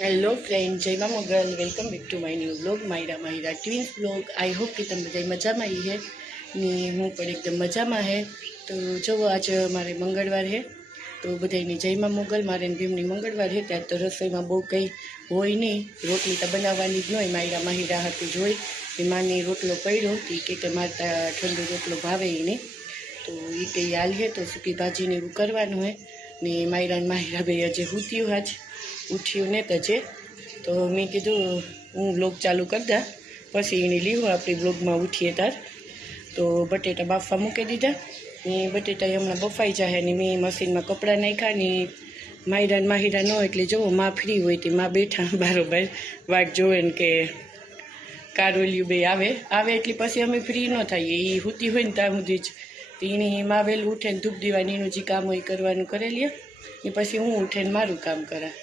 Hello friend, જય મા Mogal. Welcome back to my new blog, Myra Mahira twins blog. I hope કે તમે બધા મજામાં આવી હે ને હું પણ એકદમ મજામાં હે. તો જુઓ, આજે મારે મંગળવાર હે, તો બધાની જય મા મોગલ. મારે ભીમની મંગળવાર હે, ત્યાં તો રસોઈમાં બહુ કંઈ હોય નહીં, રોટલી તો બનાવવાની જ ન હોય. માયરા માહિરા હતું જોઈ એ માની રોટલો પડ્યો કે મારતા ઠંડુ રોટલો ભાવે નહીં, તો એ કંઈ હાલ હે તો સૂકી ભાજીને એવું કરવાનું હોય ને. માહિરા ભાઈ હજે હુત્યું હાજ ઉઠ્યું ને તજે, તો મેં કીધું હું બ્લોગ ચાલુ કરી દા, પછી એને લીધું આપણી બ્લોગમાં ઉઠીએ તાર. તો બટેટા બાફવા મૂકી દીધા ને બટેટા હમણાં બફાઈ જાય ને મેં મશીનમાં કપડાં નાખ્યા ને. માહિરા ન હોય એટલે જુઓ, માં ફ્રી હોય તે માં બેઠા બારોબાર વાટ જોવે ને કે કારોલિયું બે આવે એટલે પછી અમે ફ્રી ન થઈએ. એ હુતી હોય ને ત્યાં સુધી જ તો એની માં વહેલું ઉઠે ને ધૂપ દીવાની એનું જે કામ હોય કરવાનું કરેલીએ ને પછી હું ઉઠે ને મારું કામ કરા.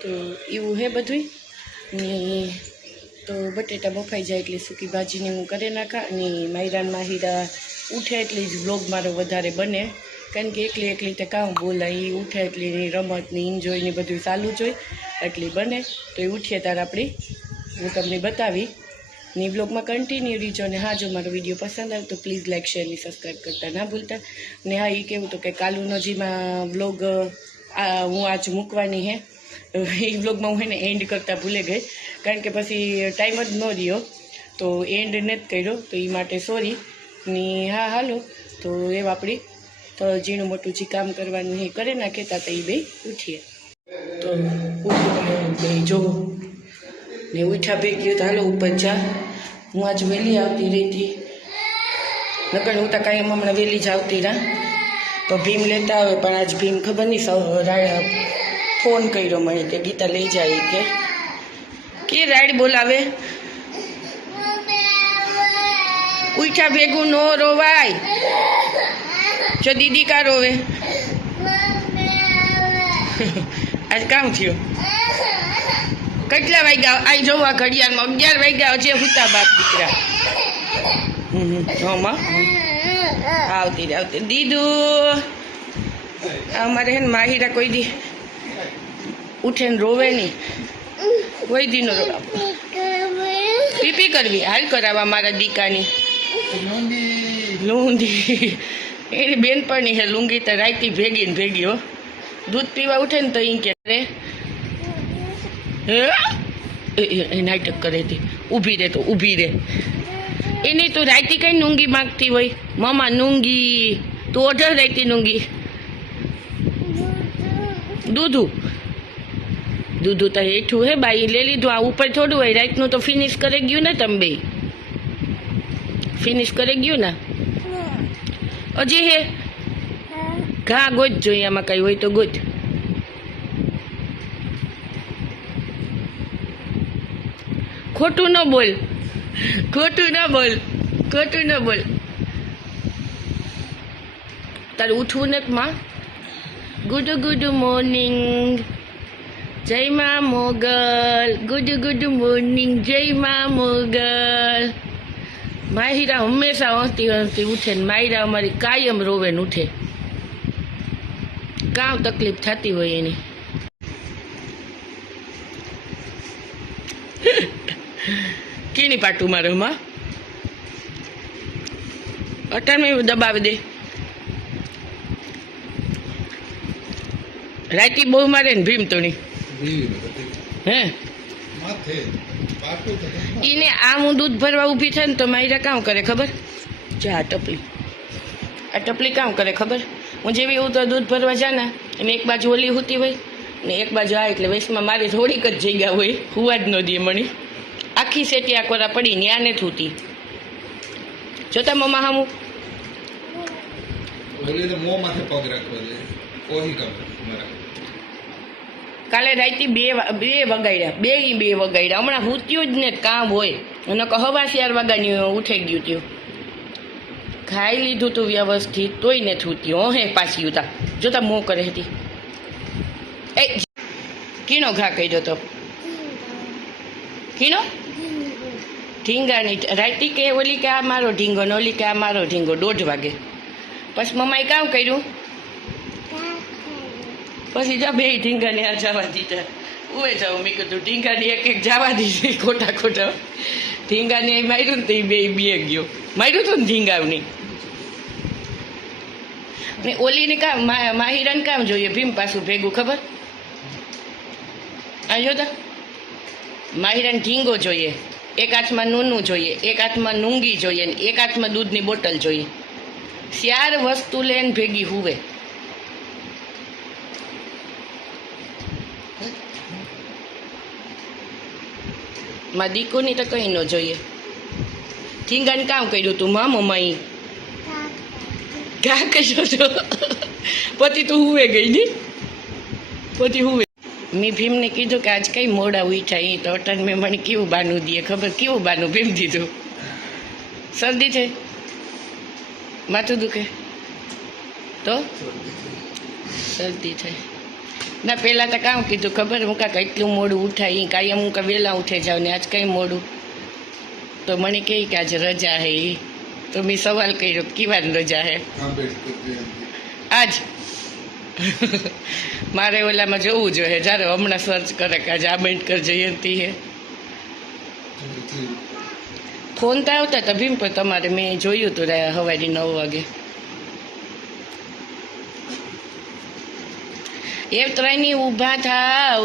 તો એવું હે બધું ને. તો બટેટા બફાઈ જાય એટલે સૂકી ભાજીને હું કરી નાખા અને માહિરા ઉઠે એટલે જ બ્લોગ મારો વધારે બને, કારણ કે એકલી તે કામ બોલાય. એ ઉઠે એટલે એની રમતની એન્જોયને બધું ચાલુ જ હોય એટલી બને. તો એ ઉઠીએ ત્યારે હું તમને બતાવી ને બ્લોગમાં કન્ટિન્યુ રહીજો. અને હા, જો મારો વિડીયો પસંદ આવે તો પ્લીઝ લાઇક શેર ને સબસ્ક્રાઈબ કરતા ના ભૂલતા. ને હા, એ કહેવું તો કે કાલુનો જેમાં બ્લોગ હું આજ મૂકવાની હે, એ બ્લોગમાં હું એને એન્ડ કરતાં ભૂલે ગઈ, કારણ કે પછી ટાઈમ જ ન રહ્યો તો એન્ડ નથી કર્યો, તો એ માટે સોરી ને. હા હાલો, તો એ આપણી તો ઝીણું મોટું જે કામ કરવાનું એ કરે નાખેતા તો એ બે ઉઠીએ. તો બે જો ને ઉઠ્યા બે ગયો તો હાલો ઉપર જા. હું આજ વહેલી આવતી રહી હતી, નકર હું તો કાંઈ હમણાં વહેલી જ આવતી રહ્યા, તો ભીમ લેતા આવે. પણ આજ ભીમ ખબર નહીં ફોન કર્યો મને કે ગીતા લઈ જાય કે રાઈડ બોલાવે. ઉઠ્યા ભેગું નો રોવાય, જો દીદી કા રોવે. આજ કામ થયું. કેટલા વાગ્યા આઈ જોવા ઘડિયાળમાં? 11 વાગ્યા છે. હુતા બાપ દીકરા. આવતી દીદું. અમારે હે ને માહિરા કોઈ દી ઉઠે ને રોવે નહીં, કોઈ દી નો રોવા. પીપી કરવી હાલ કરાવવા મારા દીકાની લુંગી. એની બેનપણી હે લુંગી, તો રાયતી ભેગી ને ભેગી હો. દૂધ પીવા ઉઠે ને તો એ કે એ નાટક કરે હતી. ઊભી રહે તો ઊભી રહે. એની તું રાયતી કઈ નુંગી માગતી હોય? મામા નુંગી, તું ઓઢર રાયતી નુંગી. દૂધું તો હેઠું હે બાઈ, લઈ લીધું. આ ઉપર થોડું હોય. રાતનું તો ફિનિશ કરી ગયું ને તમે બે? ફિનિશ કરી ગયું ને? હજી હે ઘા ગોત જોઈએ, આમાં કઈ હોય તો ગોત. ખોટું ન બોલ. તારે ઉઠવું નથી માં? ગુડ મોર્નિંગ, જય મા મોગલ. ગુડ મોર્નિંગ, જય મા મોગલ. માહિરા હંમેશા હસતી ઉઠે ને માહિરા અમારી કાયમ રોવે ને ઉઠે. કામ તકલીફ થતી હોય એની. કીની પાટું મારે માં અટાણું દબાવી દે. રાતી બહુ મારે ને ભીમ તોણી હે એને. આ હું દૂધ ભરવા ઊભી થાય ને તો માયરા કામ કરે ખબર? આ ટપલી કામ કરે ખબર? હું જેવી હું તો દૂધ ભરવા જાના અને એક બાજુ ઓલી હોતી હોય ને એક બાજુ આ, એટલે વેસમાં મારી થોડીક જ જગ્યા હોય, હુવા જ ન દે મને. આખી સેટી આકોરા પડી ન્યા ને થૂતી. જોતા મમ્મા હામું કાલે રાતી બે વગાડ્યા. હમણાં હુત્યું જ ને કામ હોય, અને હવા 4 વાગ્યાની ઉઠાઈ ગયું ત્યું. ખાઈ લીધું તું વ્યવસ્થિત તોય ને થૂત્યું. હે પાછી ઉતા જોતા મોં કરે હતી. એ કીનો ઘા કર્યો તો? કીનો ઢીંગાની રાતી કે ઓલી કે આ મારો ઢીંગો ને ઓલી કે આ મારો ઢીંગો. 1:30 વાગે પછી મમ્માએ કામ કર્યું, પછી જા બે ઢીંગાને આ જવા દીધા. ઉવે જાઉં મેં કીધું ઢીંગાની એક એક જવા દીધી ખોટા ખોટા ઢીંગાને માર્યું ને તો એ બે ગયો માર્યું હતું ને ઢીંગાવની ને ઓલીને કામ માહિરાને કામ જોઈએ ભીમ પાછું ભેગું ખબર આ જોતા માહિરાને ઢીંગો જોઈએ એક હાથમાં નૂનું જોઈએ એક હાથમાં નૂંગી જોઈએ ને એક હાથમાં દૂધની બોટલ જોઈએ 4 વસ્તુ લઈને ભેગી હુવે માં દીકોની તો કંઈ ન જોઈએ ઢીંગાને કામ કર્યું તું મામો માઈ ઘા કશો છો પછી તું હુવે ગઈ ને પછી હુવે મેં ભીમને કીધું કે આજ કઈ મોડા ઉઠ્યા એ તો અટન મેં મને કેવું બાનું દે ખબર કેવું બાનું ભીમ દીધું શરદી છે માથું દુખે તો શરદી થાય ના પહેલાં તો કામ કીધું ખબર હું કાંક એટલું મોડું ઉઠાય એ કાંઈ હું કાં વહેલા ઉઠે જાઉં ને આજ કંઈ મોડું તો મને કહે કે આજે રજા હે એ તો મેં સવાલ કર્યો કેવાની રજા હે આજ મારે ઓલામાં જોવું જોઈએ જ્યારે હમણાં સર્ચ કરે કે આજે આંબેડકર જયંતિ હે ફોન તો આવતા હતા ભીમ પર તમારે મેં જોયું હતું સવારે 9 વાગે એ ત્રણની ઊભા થાવ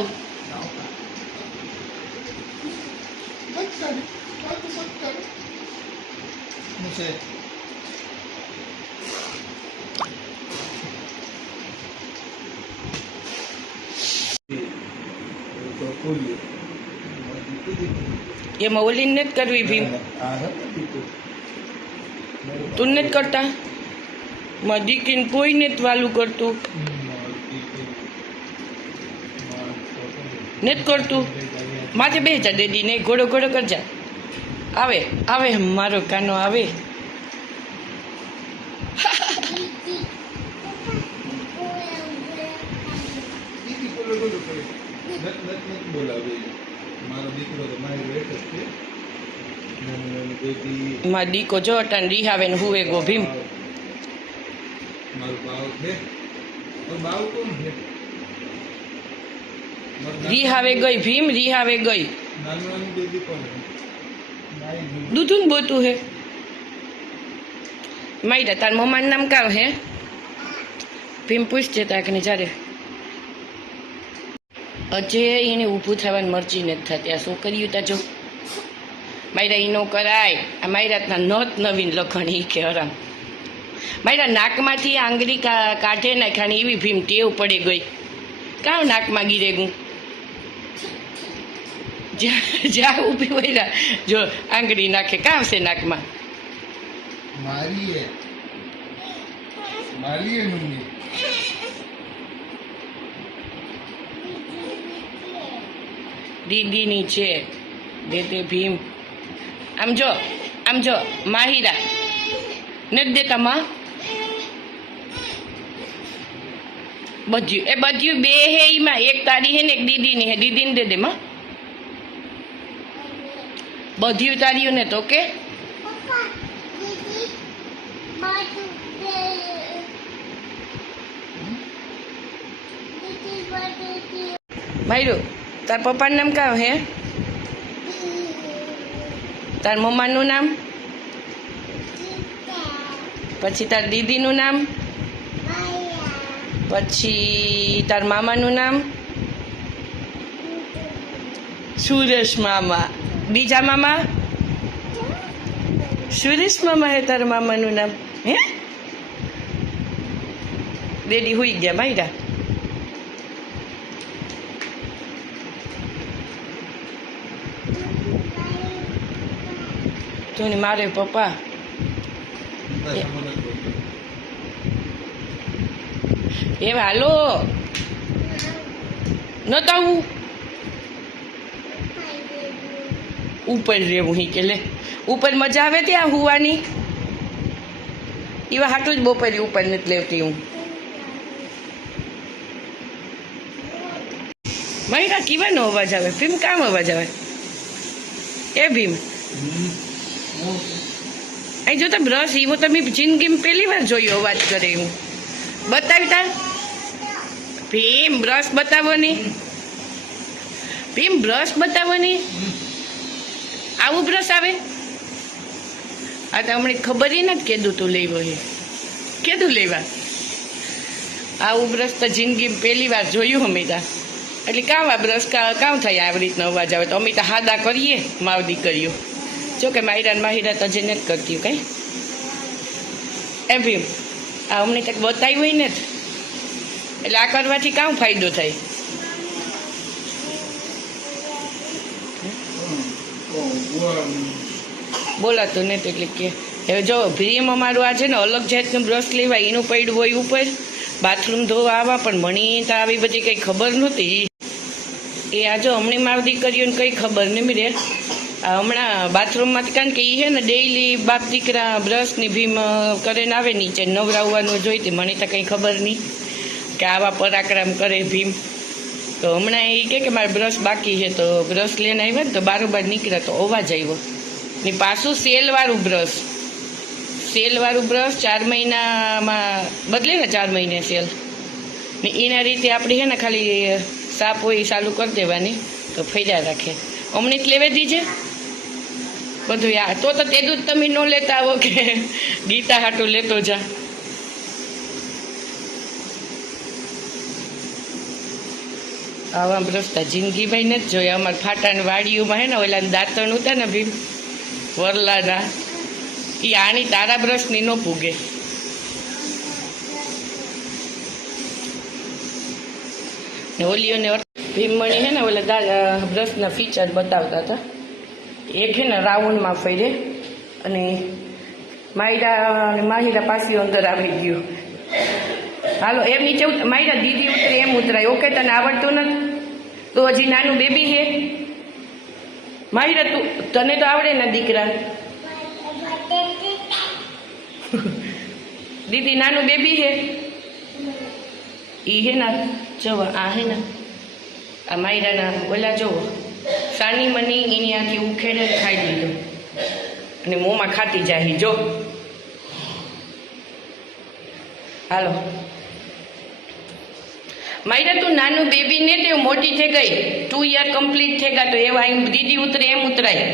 એમાં ઓલીને નથી કરવી ભીમ તું નથી કરતા માં દીકરીને કોઈ નથી વાલું કરતું નથી કરતું માથે બે જા દેદી ને ઘોડો ઘોડો કરજા આવે આવે મારો કાનો આવે માં દીકો જો અટાણ રીહાવે ને હુવે ગો ભીમ રીહાવે ગઈ ભીમ રીહાવે ગઈ દૂધું બોતું હે માયરા તાર મમ્માનું નામ કાવ હે ભીમ પૂછજે તાકને જ્યારે અજે એને ઊભું થવાની મરજી નથી થતી આ છોકરીઓ તા જો માયરા ઈનો કરાય આ માયરાતના નત નવીન લખણ ઈ કે હરામ માયરા નાકમાંથી આંગળી કાઢે નાખ્યા એવી ભીમ ટેવ પડી ગઈ કાં નાકમાં ગીરે ગું જ્યાં ઊભી હોય જો આંગળી નાખે કાં છે નાકમાં દીદીની છે દે ભીમ આમ જો માહિરા નથી દેતા માં બધ્યું એ બધ્યું બે હે ઈમાં એક તારી હે ને એક દીદીની હે દીદીને દે માં બધ્યું તાર્યું ને તો કે માર્યું તાર પપ્પાનું નામ કાં હે તાર મમ્માનું નામ પછી તાર દીદીનું નામ પછી તાર મામાનું નામ સુરેશ મામા બીજા મામા સુરેશ મામા હે તારા મામાનું નામ હે દેદી હુઈ ગયા માયરા તો ને મારે પપ્પા એ હાલો નતા હું ઉપર રહેવું હી કે લે ઉપર મજા આવે ત્યાં હુવાની એવા હાટું જ બપોરે ઉપર નથી લેવતી હું મારી કીવાનો અવાજ આવે ભીમ કામ અવાજ આવે એ ભીમ અહીં જો તો બ્રશ એવો તમે જિંદગીમાં પહેલી વાર જોયો અવાજ કરે હું બતાવી તાર ભીમ બ્રશ બતાવો ને ભીમ બ્રશ બતાવો ને, આવું બ્રશ આવે? આ તો હમણાં ખબર નથી કેદું તું લેવો હે, કેદું લેવા? આવું બ્રશ તો જિંદગી પહેલી વાર જોયું અમે તા. એટલે કાવા બ્રશ કામ થાય આવી રીતનો અવાજ આવે તો અમે તો હાદા કરીએ માવ દીકરીઓ. જો કે માહિરા ને માહિરા તો જે નથી કરતી કાંઈ. એ ભીમ આ અમને કંઈક બતાવ્યું હોય ને જ, એટલે આ કરવાથી કામ ફાયદો થાય? બોલાતું નથી એટલે કે હવે જો ભીમ અમારું આ છે ને અલગ જાતનું બ્રશ લેવાય એનું પડ્યું હોય ઉપર બાથરૂમ ધોવા આવવા, પણ મને તો આવી બધી કંઈ ખબર નહોતી. એ આ જો હમણાં મારી દીકરીઓને કંઈ ખબર નહીં મળે. હમણાં બાથરૂમમાંથી, કારણ કે એ છે ને ડેઈલી બાપ દીકરા બ્રશની ભીમ કરીને આવે નીચે નવરાવવાનું જોઈતી. મને તો કંઈ ખબર નહીં કે આવા પરાક્રમ કરે ભીમ. તો હમણાં એ કે મારે બ્રશ બાકી છે, તો બ્રશ લઈને આવ્યા ને તો બારોબાર નીકળ્યા તો અવાજ આવ્યો ને. પાછું સેલવાળું બ્રશ, સેલવાળું બ્રશ 4 મહિનામાં બદલે ને, 4 મહિને સેલ ને એના રીતે આપણે છે ને ખાલી સાપ હોય ચાલુ કરી દેવાની તો ફર્યા રાખે. અમને જ લેવા દીજે બધું. યાર તો તેદું જ તમે ન લેતા આવો કે ગીતા હાટું લેતો જા. આવા બ્રશ તો જિંદગીભાઈ નથી જોયા. અમારા ફાટાની વાડીઓમાં હે ને ઓલા દાંતણ હતા ને ભીમ વરલાના, એ આની તારા બ્રશની ન પૂગે. ઓલીઓને ભીમમણી હે ને ઓલા બ્રશના ફીચર બતાવતા હતા. એક હે ને રાઉન્ડમાં ફરે અને માહિરા પાછી અંદર આવી ગયું. હાલો એમ નીચે માહિરા દીદી ઉતરે એમ ઉતરાય. ઓકે તને આવડતું નથી તો હજી નાનું બેબી છે. માહિરા તું તને તો આવડે ને દીકરા? દીદી નાનું બેબી છે ઈ હે ના જવો. આ હે ને આ માયરાના ઓલા જવો સાની મની એની આખી ઉખેડે ખાઈ લીધો અને મોંમાં ખાતી જાય. જો હાલો માયરા તું નાનું બેબી ને તે મોટી થઈ ગઈ, 2 યર કમ્પ્લીટ થઈ ગયા તો એવા દીદી ઉતરે એમ ઉતરાય.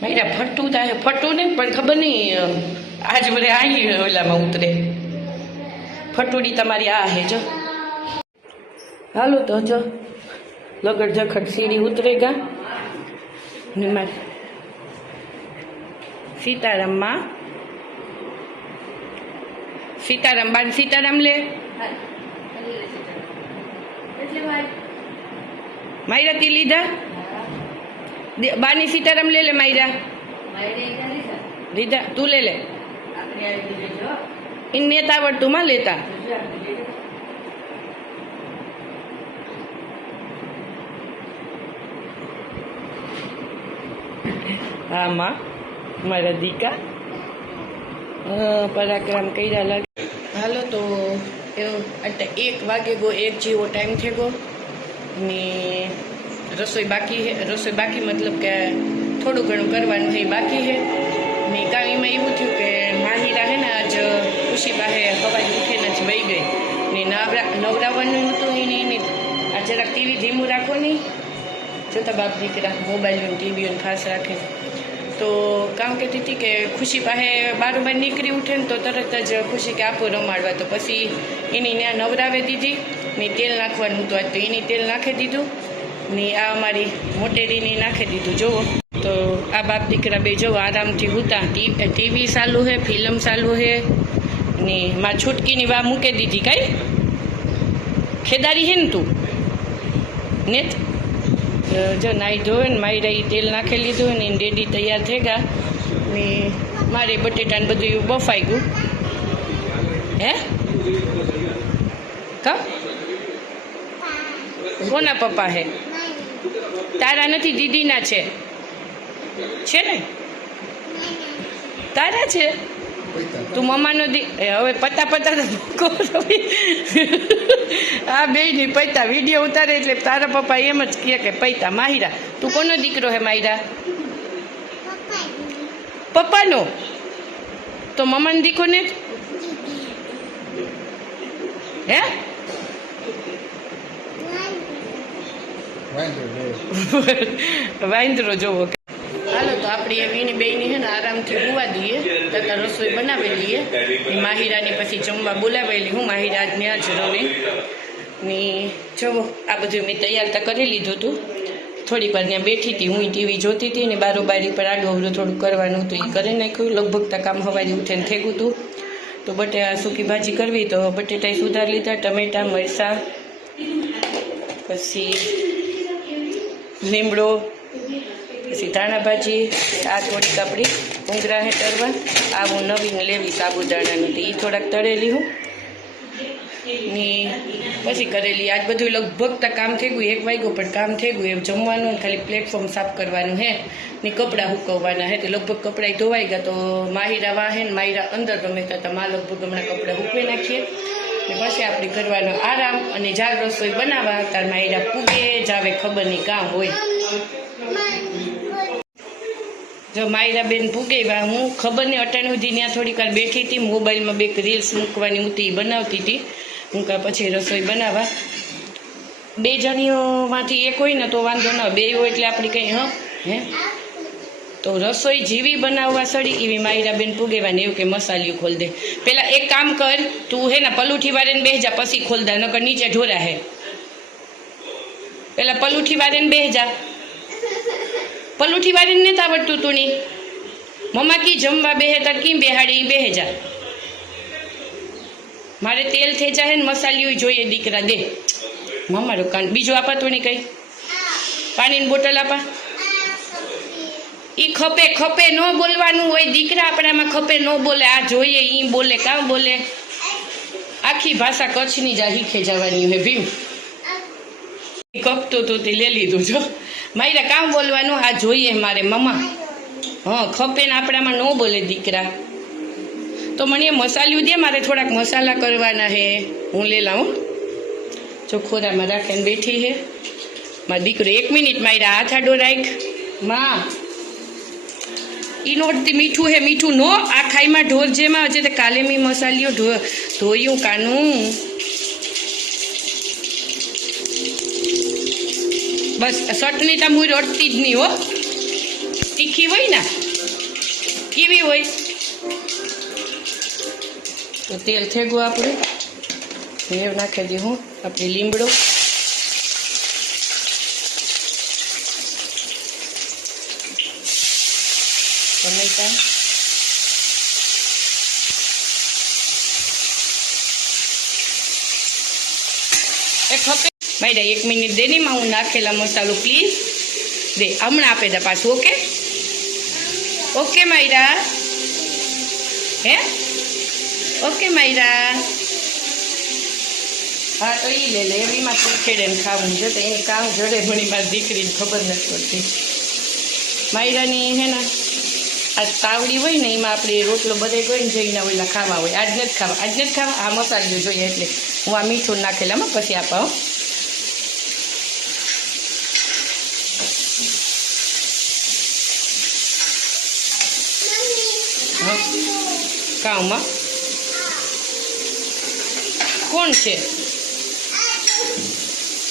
માયરા ફટું થાય, ફટું ને પણ ખબર નહીં આજ વરે આવી ઓલામાં ઉતરે. ફટુડી તમારી આ હે જો. હાલો તો જો લગડ જખડ સીડી ઉતરેગા ને મારે સીતારામમાં સીતારામ બાન સીતારામ લે માયરા તી લીધા બાની સીતારામ લે માયરા લીધા. તું લે ઇન નેતા આવડતું માં લેતા. હા માં મારા દીકા પરાક્રમ કર્યા લાગે. હાલો તો એવું એટલે 1 વાગે ગો 1 જેવો ટાઈમ થઈ ગયો ને રસોઈ બાકી છે. રસોઈ બાકી મતલબ કે થોડું ઘણું કરવાનું છે બાકી છે ને. કામ એમાં એવું થયું કે માહિરા હે ને આજ ખુશી પાસે હવાઈ ઉઠીને જ વહી ગઈ ને નવરાવવાનું હતું એને આ જરાક ટીવી ધીમું રાખો નહીં જોતા બાપ દીકરા મોબાઈલ ટીવીઓને ખાસ રાખે. તો કામ કહેતી હતી કે ખુશી પાસે બારોબાર નીકળી ઉઠે ને તો તરત જ ખુશી કે આપો રમાડવા. તો પછી એની ત્યાં નવરાવે દીધી ને તેલ નાખવાનું હતું આજ તો એની તેલ નાખી દીધું ને આ અમારી મોટેરીને નાખી દીધું. જુઓ તો આ બાપ દીકરા બે જો આરામથી હુતા. ટીવી ચાલુ છે, ફિલ્મ ચાલુ છે ને મારી છૂટકીની વા મૂકી દીધી. કાંઈ ખેદારી છે ને તું ને જો નાહી ધોવે ને મારી તેલ નાખી લીધું ને ડેડી તૈયાર થઈ ગયા ને મારે બટેટાને બધું બફાઈ ગયું. હે કા કોના પપ્પા હે? તારા નથી, દીદીના છે. છે ને તારા છે? તું મમ્માનો હવે પતા આ બે ની પૈતા વિડીયો ઉતારે એટલે તારા પપ્પા એમ જ કહે કે પૈતા. માહિરા તું કોનો દીકરો હે માહિરા? પપ્પાનો. તો મમ્માનો દીકરો ને હે વાંદરો જોવો. હાલો તો આપણી એની બેની છે ને આરામથી હોવા દઈએ, તથા રસોઈ બનાવેલી એ માહિરાની પછી જમવા બોલાવેલી. હું માહિરા ત્યાં જ રહે ને જુઓ આ બધું મેં તૈયાર તો કરી લીધું હતું. થોડીક વાર ત્યાં બેઠી હતી, હું ટીવી જોતી હતી ને બારોબારી પર આગળ અવરું થોડું કરવાનું હતું એ કરી નાખ્યું. લગભગ તો કામ હવારી ઉઠીને થેગું હતું. તો બટેટા સૂકી ભાજી કરવી તો બટેટા સુધારી લીધા, ટમેટા મરચાં પછી લીમડો પછી ધાણા ભાજી. આ થોડીક આપણી ઉંગરા હે તરવા. આ હું નવીન લેવી સાબુદાણાની તો એ થોડાક તળેલી હું ને પછી કરેલી. આજ બધું લગભગ તો કામ થઈ ગયું, 1 વાગ્યો પણ કામ થઈ ગયું. એમ જમવાનું ખાલી પ્લેટફોર્મ સાફ કરવાનું હે ને કપડાં સૂકવવાના હે. તો લગભગ કપડાં ધોવાઈ ગયા. તો માહિરા વાહે ને માહિરા અંદર રમેતા હતા. માં લગભગ હમણાં કપડાં સૂકવી નાખીએ ને પછી આપણે કરવાનો આરામ અને જાગ રસોઈ બનાવવા. તાર માહિરા પૂગે જાવે ખબર નહીં કામ હોય. જો માયરા બેન પૂગેવા હું ખબર નહીં અટાણ સુધી ત્યાં થોડીક વાર બેઠી હતી. મોબાઈલમાં 2 રીલ્સ મૂકવાની હતી એ બનાવતી હતી. હું કાં પછી રસોઈ બનાવવા. 2 જણીઓમાંથી એક હોય ને તો વાંધો ન હોય, 2 હોય એટલે આપણી કંઈ હે તો રસોઈ જેવી બનાવવા સડી એવી માયરા બેન પૂગેવાની. એવું કે મસાલિયું ખોલ દે. પેલા એક કામ કર, તું હે ને પલુઠી વાળીને બેસજા પછી ખોલદા, નકર નીચે ઢોરા હે. પેલા પલુઠી વાળીને બેસજા. પલુઠી વાળીને નથી આવડતું તું ની મમ્મા કી જમવા બેહે તાર કી બેહાડી બેહે જા. મારે તેલ થઈ જાય ને મસાલિયું જોઈએ દીકરા દે. મમ્મારું કાન બીજું આપા તું ની કઈ પાણીની બોટલ આપા. ઈ ખપે ખપે ન બોલવાનું હોય દીકરા, આપણામાં ખપે ન બોલે. આ જોઈએ ઈ બોલે કામ બોલે. આખી ભાષા કચ્છની જા શીખે જવાની હોય. ભીમ કપતું તું તે લે લીધું જો મારે કામ બોલવાનું. આ જોઈએ મારે મમ્મા. હા ખપે ને આપણામાં ન બોલે દીકરા. તો મને મસાલિયું દે, મારે થોડાક મસાલા કરવાના હે. હું લે લાવું. જો ખોરામાં રાખીને બેઠી હે મારા દીકરો. 1 મિનિટ મારા હાથ આડો રાખ. માં ઈ નોટથી મીઠું હે, મીઠું નો આ ખાઈમાં ઢોર જેમાં હજે કાલે મેં મસાલિયું ધોયું કાનું. બસ ચટણી તો હું રડતી જ નહીં હો. તીખી હોય ને કેવી હોય. તો તેલ થેગું આપણું એવું નાખી દઈ હું આપણી લીમડો. ટમેટા એ ખપે માયરા 1 મિનિટ દે ની માં હું નાખેલા મસાલો પ્લીઝ દે. હમણાં આપે દા પાછું. ઓકે ઓકે માયરા હે ઓકે માયરા. હા તો ઈ લે લે એવીમાં તું ખેડે ને ખાવું જો તો એની કામ જડે ભણી મારી દીકરીને ખબર નથી પડતી. માયરાની હે ને આ તાવડી હોય ને એમાં આપણે રોટલો બધે હોય ને જઈને ઓલા ખાવા હોય. આજ નથી ખાવા, આજ નથી ખાવા. આ મસાલો જોઈએ એટલે હું આ મીઠું નાખેલામાં પછી આપા. કામમાં કોણ છે?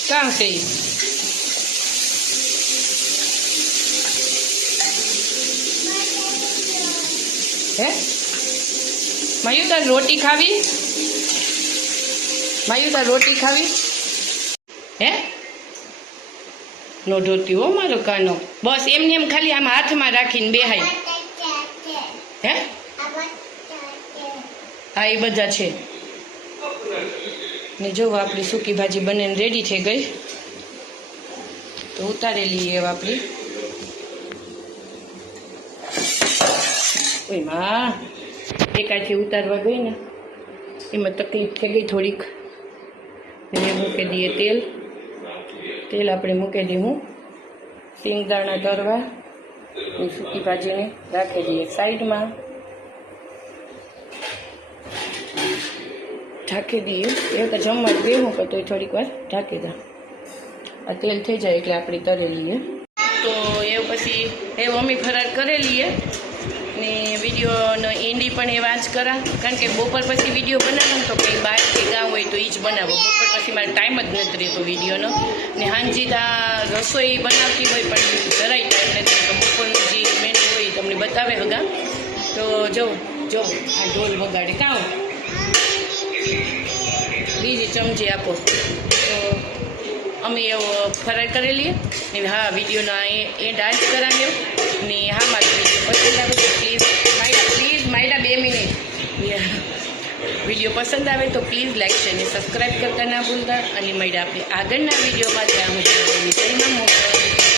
કામ છે હે? માયુ તાર રોટી ખાવી? માયુ તાર રોટી ખાવી હે? નો ઢોતી હો મારો કાનો. બસ એમને એમ ખાલી આમ હાથમાં રાખીને બેહાય હે? હા એ બધા છે ને. જો આપણી સૂકી ભાજી બનીને રેડી થઈ ગઈ તો ઉતારેલી એ આપણી. એમાં એકાથી ઉતારવા ગઈ ને એમાં તકલીફ થઈ ગઈ થોડીક. એને મૂકી દઈએ તેલ. તેલ આપણે મૂકી દઈએ હું સિંગદાણા તરવા. સૂકી ભાજીને રાખી દઈએ સાઈડમાં. ઢાંકી દઈએ. એ તો જમવા જ બેહું કરતો થોડીક વાર ઢાંકી દા. આ તેલ થઈ જાય એટલે આપણે તરેલીએ. તો એ પછી એ મમ્મી ફરાર કરેલી ને વિડીયોનો એન્ડી પણ એ વાંચ કરા, કારણ કે બપોર પછી વિડીયો બનાવો ને તો કંઈ બહાર કે ગામ હોય તો એ જ બનાવો. બપોર પછી મારે ટાઈમ જ નથી રહેતો વિડીયોનો. ને હાંજી રસોઈ બનાવતી હોય પણ જરાય ટાઈમ નથી, તો બપોરનું જે મેનુ હોય તમને બતાવે હગા. તો જો આ ઢોલ વગાડે કાં બીજી ચમચી આપો. તો અમે એવો ફરાર કરેલી ને હા વિડીયોનો એ ડાન્સ કરાવ્યો ને હા મારો વિડીયો પસંદ આવે તો પ્લીઝ માયડા 2 મિનિટ વિડીયો પસંદ આવે તો પ્લીઝ લાઈક છે અને સબસ્ક્રાઈબ કરતા ના ભૂલતા. અને મળ્યા આપણે આગળના વિડીયોમાં ત્યાં હું જયમાં મોકલો.